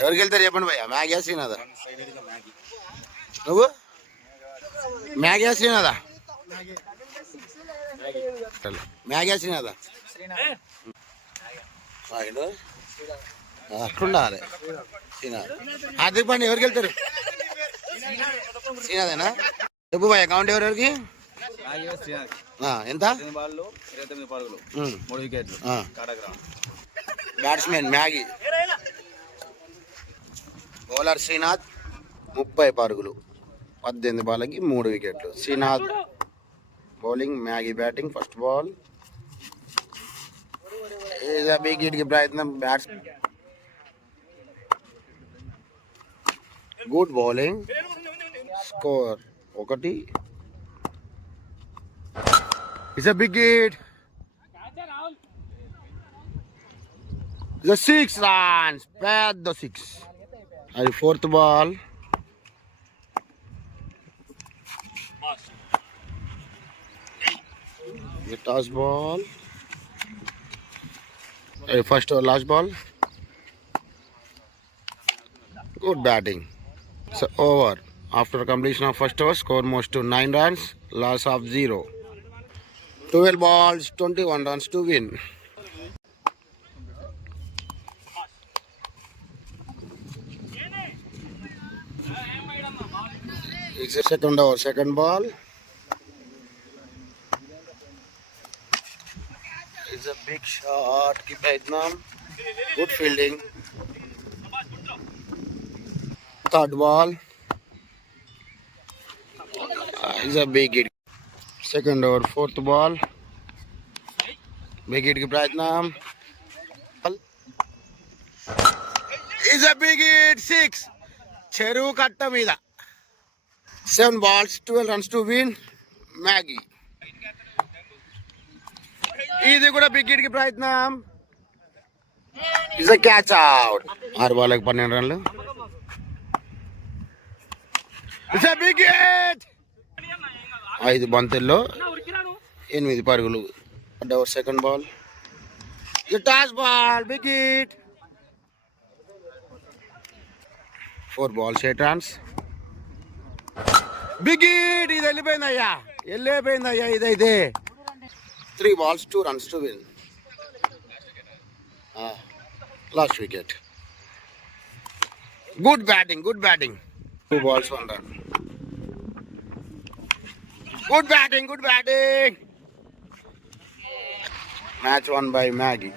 ఎవరికి వెళ్తారు చెప్పండి భయ్య. మ్యాగీ శ్రీనాథా? నువ్వు మ్యాగీ శ్రీనాథా? మ్యాగీ శ్రీనాథా? అట్లుండాలి. శ్రీనాథ్. హార్దిక్ పాండ్యా ఎవరికి వెళ్తారు? శ్రీనాథేనా? చెప్పు భయ్య కౌంట్ ఎవరెవరికి? ఎంత? Batsmen Maggi. బౌలర్ శ్రీనాథ్ 30 పరుగులు, 18 బాల్కి 3 వికెట్లు. Srinath bowling, Maggie batting. First ball big hit కి ప్రయత్నం. Bats good bowling. Score 1. It's a big hit. It's a 6 runs. Bad the 6. అది 4th ball. The toss ball. First or last ball. Good batting. So over. After completion of first over, score moves to 9 runs. Loss of 0. 12 balls, 21 runs to win. It's a second over, second ball. It's a big shot. Keep Vietnam. Good fielding. Third ball. It's a big hit. Second over, 4th ball. Big hit ki Vietnam. It's a big hit. 6. Cheru katta mida. 7 balls, 12 runs to win. Maggie. ఇది కూడా big hit కి ప్రయత్నం. Is a catch out. 6 బాల్కి 12 రన్లు. It's a big hit. 5 బంతుల్లో 8 పరుగులు. Over second ball. ఇది toss ball. Big hit. 4 balls, 8 runs. Big hit. ఇది వెళ్ళిపోయిందయ్యా, ఇదైతే. 3 balls, 2 runs to win. Last wicket. Good batting. 2 balls, 1 run. Good batting. Match won by Maggie.